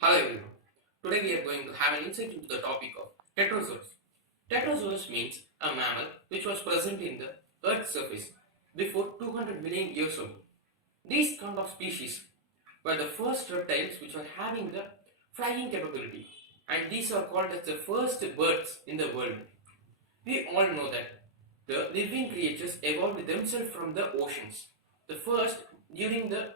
Hello everyone. Today we are going to have an insight into the topic of Pterosaurs. Pterosaurs means a mammal which was present in the Earth's surface before 200 million years ago. These kind of species were the first reptiles which were having the flying capability, and these are called as the first birds in the world. We all know that the living creatures evolved themselves from the oceans. The first, during the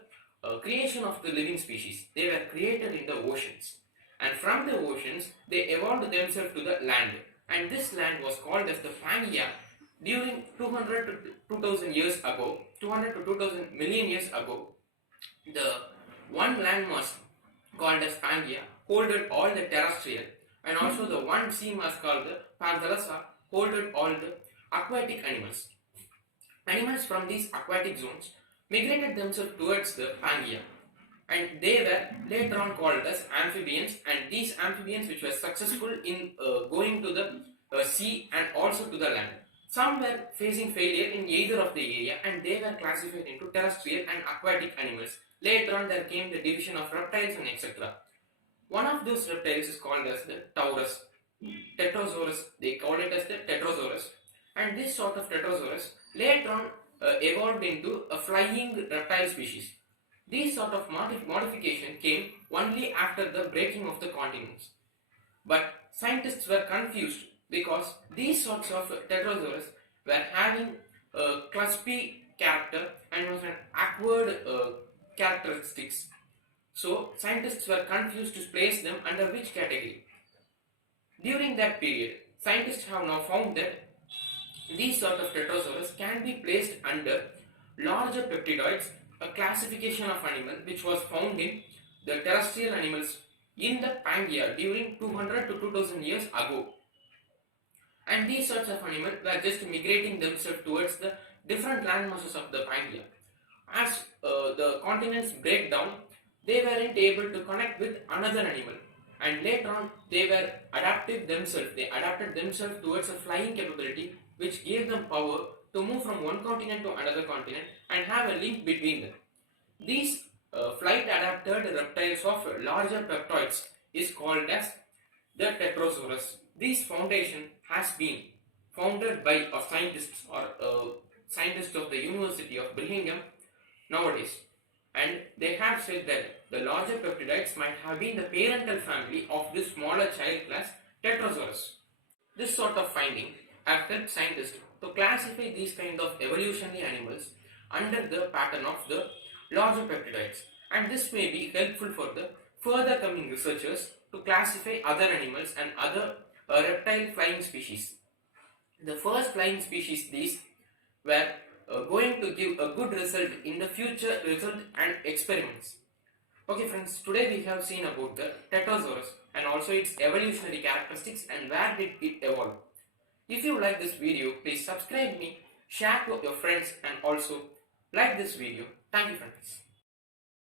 creation of the living species, they were created in the oceans. And from the oceans, they evolved themselves to the land. And this land was called as the Pangaea during 200 to 2000 years ago, 200 to 2000 million years ago. The one landmass called as Pangaea holded all the terrestrial, and also the one sea mass called the Pterosaur holded all the aquatic animals. Animals from these aquatic zones migrated themselves towards the Pangaea, and they were later on called as amphibians, and these amphibians which were successful in going to the sea and also to the land. Some were facing failure in either of the area, and they were classified into terrestrial and aquatic animals. Later on there came the division of reptiles and etc. One of those reptiles is called as the Taurus, Pterosaurs. They call it as the Pterosaurs, and this sort of Pterosaurs later on evolved into a flying reptile species. This sort of modification came only after the breaking of the continents. But scientists were confused because these sorts of Pterosaurs were having a cluspy character and was an awkward characteristics. So scientists were confused to place them under which category. During that period, scientists have now found that these sort of Pterosaurs can be placed under larger peptidoids, a classification of animal which was found in the terrestrial animals in the Pangaea during 200 to 2000 years ago. And these sorts of animals were just migrating themselves towards the different land masses of the Pangaea. As the continents break down, they weren't able to connect with another animal, and later on they were adaptive themselves. They adapted themselves towards a flying capability which gave them power to move from one continent to another continent and have a link between them. These flight adapted reptiles of larger peptoids is called as the Pterosaurs. This foundation has been founded by a scientists or scientists of the University of Birmingham nowadays, and they have said that the larger peptidoids might have been the parental family of this smaller child class Pterosaurs. This sort of finding have helped scientists to classify these kind of evolutionary animals under the pattern of the larger peptidoids, and this may be helpful for the further coming researchers to classify other animals and other reptile flying species. The first flying species these were going to give a good result in the future result and experiments. Okay friends, today we have seen about the Pterosaurs and also its evolutionary characteristics and where did it evolve. If you like this video, please subscribe me, share to your friends and also like this video. Thank you friends.